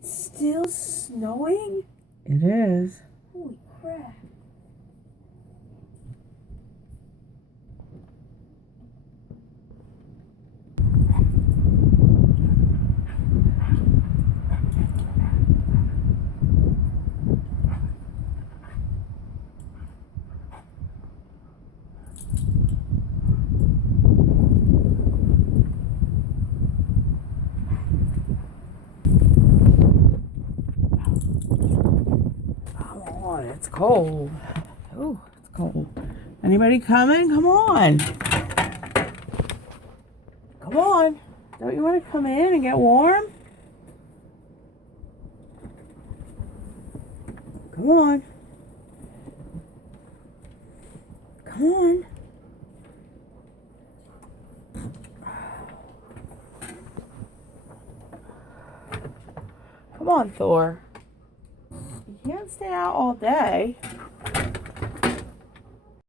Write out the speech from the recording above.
It's still snowing? It is. Holy crap. It's cold. Oh, it's cold. Anybody coming? Come on. Come on. Don't you want to come in and get warm? Come on. Come on. Come on, Thor. You can't stay out all day.